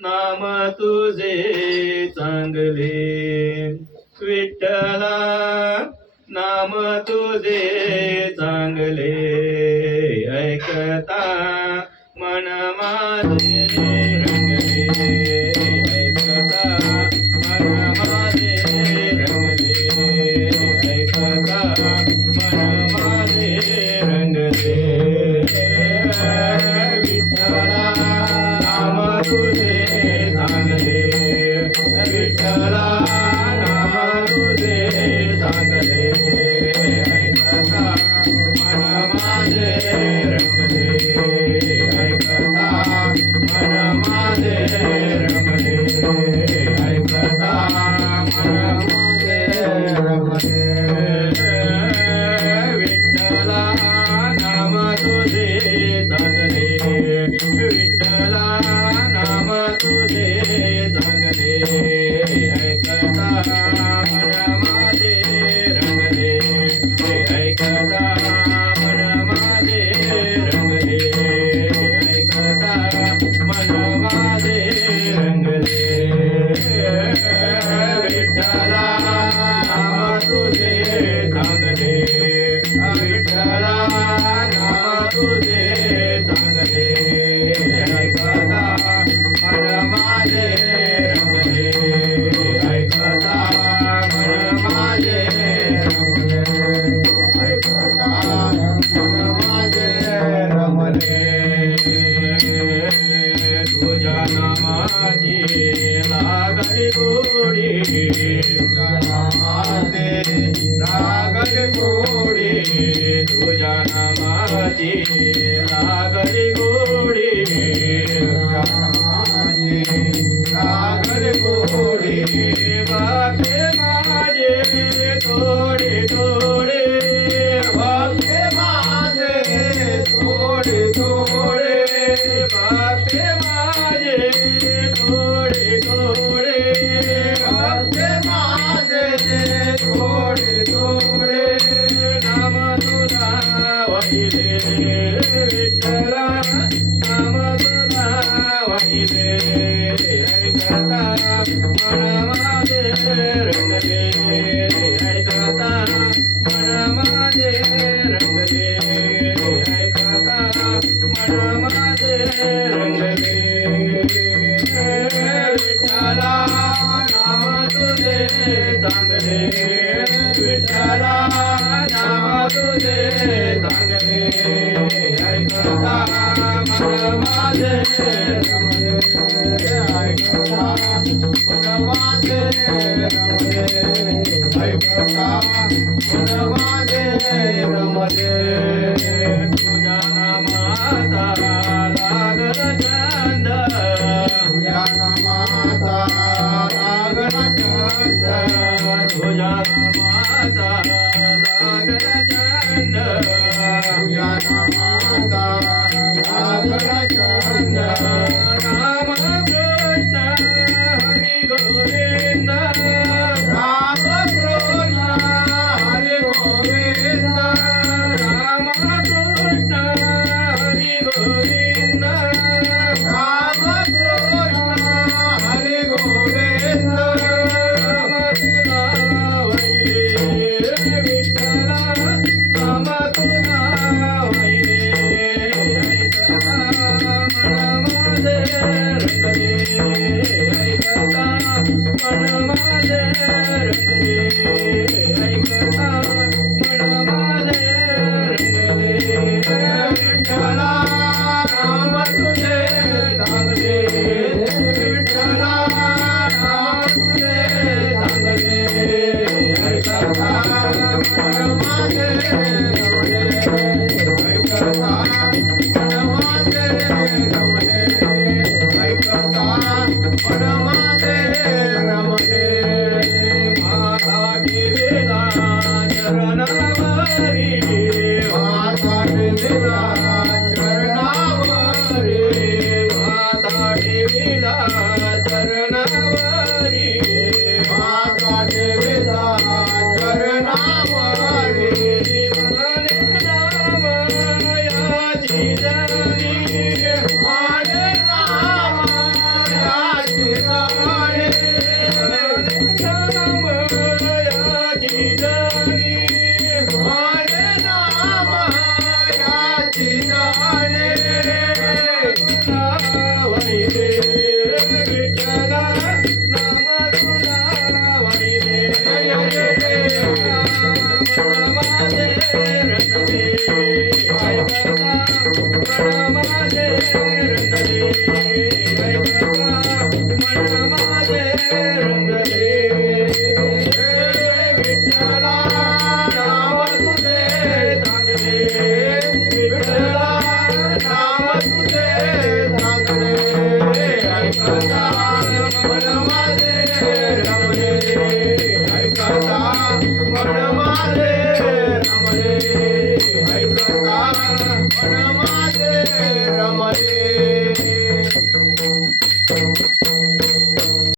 नाम तुझे चांगले विठ्ठला नाम तुझे चांगले ऐकता मन माझे रंगले ऐकता मन माझे रंगले ऐकता मन माझे रंगले विठ्ठला नाम तुझे चांगले विठ्ठला नाम तुझे चांगले ऐकता मन माझे रंगले ऐकता मन माझे रंगले ऐकता मन माझे रंगले विठ्ठला नाम तुझे चांगले विठ्ठला नाम तुझे चांगले ऐकता मन माझे रंगले ऐकता मन माझे रंगले ऐकता मन माझे रंगले विठ्ठला नाम तुझे चांगले विठ्ठला नाम तुझे चांगले ऐकता मन माझे रंगले ऐकता मन माझे रंगले ऐकता मन माझे रमले तुझ्या नामाची लागली गोडी तुझ्या नामाचे लागली गोडी तुझ्या नामाची लागली गोडी तुझ्या नामाची लागली गोडी बाके माझे थोडे थोडे बाके माझे थोडे थोडे बाके माझे थोडे थोडे बाके माझे थोडे थोडे नाम तुझा वाहिले विठ्ठला नाम तुझा वाहिले ऐकता मन माझे रंगले ऐकता मन माझे रंगले ऐकता मन माझे रंगले विठ्ठला नाम तुझे चांगले विठ्ठला नाम तुझे चांगले ऐकता मन माझे रमले ऐकता मन माझे रमले ऐकता मन माझे रमले तुझ्या नामाचा लागल छंद तुझ्या नामाचा लागल छंद तुझ्या नामाचा लागल छंद तुझ्या नामाचा लागल छंद राम कृष्ण हरी गोविंद राम कृष्ण हरी गोविंद राम कृष्ण हरी गोविंद राम कृष्ण हरी गोविंद राम तुझा वैले विठ्ठला नाम तुझा वैले ऐकता मन माझे रंगले ऐकता मन माझे रंगले ऐकता मन माझे रंगले विठ्ठला नाम तुझे चांगले विठ्ठला नाम तुझे चांगले ऐकता मन माझे रमले ऐकता मन माझे रमले ऐकता मन माझे रमले माता देवीला चरणावरी माता देवीला चरणावरी माता देवीला चरणावरी माता देवीला चरणावरी हरे नाम याची जरी हरे नाम ऐकता मन माझे रमले ऐकता मन माझे रमले ऐकता मन माझे रमले